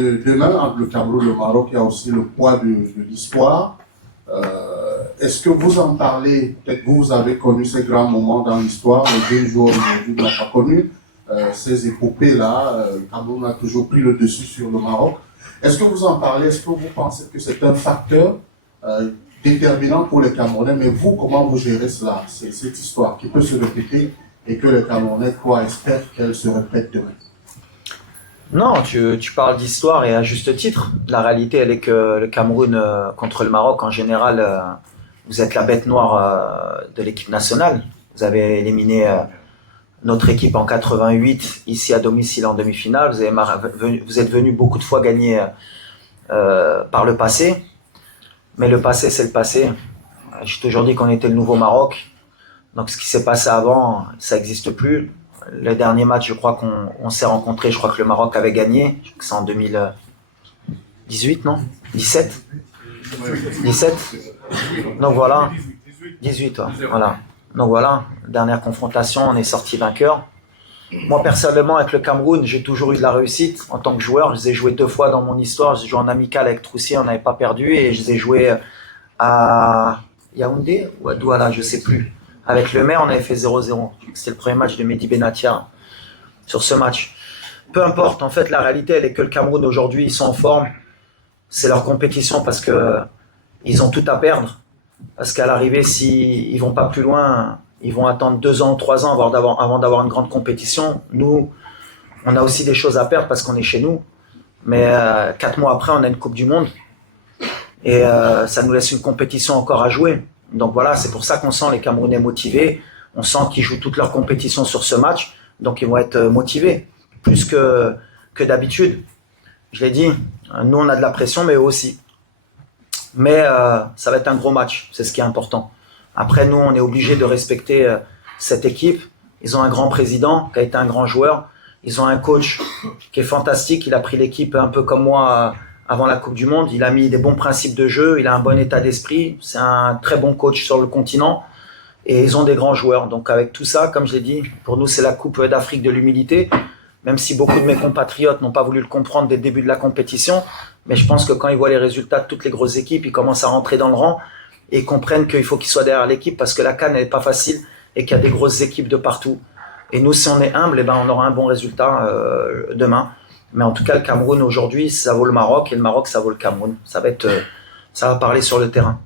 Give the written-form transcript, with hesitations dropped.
Demain, entre le Cameroun et le Maroc, il y a aussi le poids de l'histoire. Est-ce que vous en parlez? Peut-être que vous avez connu ces grands moments dans l'histoire, les deux joueurs aujourd'hui n'ont pas connu ces épopées-là. Le Cameroun a toujours pris le dessus sur le Maroc. Est-ce que vous en parlez? Est-ce que vous pensez que c'est un facteur déterminant pour les Camerounais? Mais vous, comment vous gérez cela, cette histoire qui peut se répéter et que les Camerounais espèrent qu'elle se répète demain? Non, tu parles d'histoire et à juste titre. La réalité, elle est que le Cameroun contre le Maroc, en général, vous êtes la bête noire de l'équipe nationale. Vous avez éliminé notre équipe en 88, ici à domicile en demi-finale. Vous êtes venu beaucoup de fois gagner par le passé. Mais le passé, c'est le passé. J'ai toujours dit qu'on était le nouveau Maroc. Donc ce qui s'est passé avant, ça n'existe plus. Le dernier match, je crois qu'on s'est rencontrés, je crois que le Maroc avait gagné. Je crois que c'est en 2018, non 17 17 Donc voilà. 18, ouais. Voilà. Donc voilà, dernière confrontation, on est sorti vainqueur. Moi, personnellement, avec le Cameroun, j'ai toujours eu de la réussite en tant que joueur. Je les ai joués 2 fois dans mon histoire. J'ai joué en amical avec Troussier, on n'avait pas perdu. Et je les ai joués à Yaoundé ou à Douala, je sais plus. Avec le maire, on avait fait 0-0. C'était le premier match de Mehdi Benatia sur ce match. Peu importe, en fait, la réalité, elle est que le Cameroun, aujourd'hui, ils sont en forme. C'est leur compétition parce que ils ont tout à perdre. Parce qu'à l'arrivée, s'ils ne vont pas plus loin, ils vont attendre 2 ans, 3 ans avant d'avoir une grande compétition. Nous, on a aussi des choses à perdre parce qu'on est chez nous. Mais 4 mois après, on a une Coupe du Monde. Et ça nous laisse une compétition encore à jouer. Donc voilà, c'est pour ça qu'on sent les Camerounais motivés. On sent qu'ils jouent toute leur compétition sur ce match. Donc ils vont être motivés, plus que d'habitude. Je l'ai dit, nous on a de la pression, mais eux aussi. Mais ça va être un gros match, c'est ce qui est important. Après, nous, on est obligé de respecter cette équipe. Ils ont un grand président qui a été un grand joueur. Ils ont un coach qui est fantastique. Il a pris l'équipe un peu comme moi avant la Coupe du Monde. Il a mis des bons principes de jeu. Il a un bon état d'esprit. C'est un très bon coach sur le continent. Et ils ont des grands joueurs. Donc avec tout ça, comme je l'ai dit, pour nous, c'est la Coupe d'Afrique de l'humilité. Même si beaucoup de mes compatriotes n'ont pas voulu le comprendre dès le début de la compétition. Mais je pense que quand ils voient les résultats de toutes les grosses équipes, ils commencent à rentrer dans le rang et comprennent qu'il faut qu'ils soient derrière l'équipe parce que la CAN n'est pas facile et qu'il y a des grosses équipes de partout. Et nous, si on est humble, on aura un bon résultat demain. Mais en tout cas, le Cameroun aujourd'hui, ça vaut le Maroc et le Maroc, ça vaut le Cameroun. Ça va parler sur le terrain.